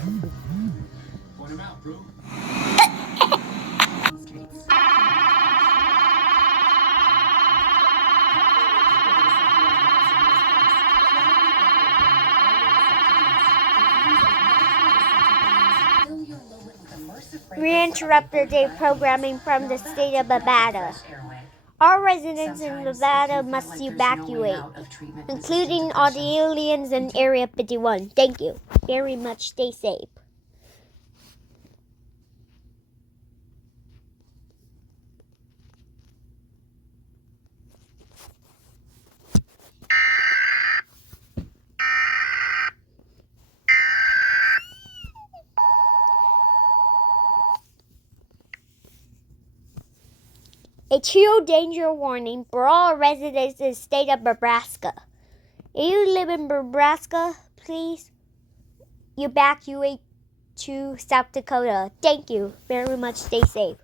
Point him out, bro. We interrupt the day programming from the state of Nevada. All residents in Nevada must evacuate, including all the aliens in Area 51. Thank you very much. Stay safe. A true danger warning for all residents in the state of Nebraska. If you live in Nebraska, please evacuate to South Dakota. Thank you very much. Stay safe.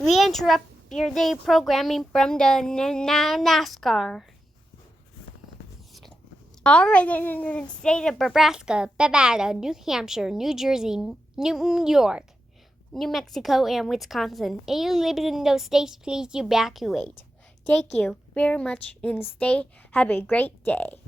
We interrupt your day programming from the NASCAR. All residents in the state of Nebraska, Nevada, New Hampshire, New Jersey, New York, New Mexico, and Wisconsin. If you live in those states, please evacuate. Thank you very much and have a great day.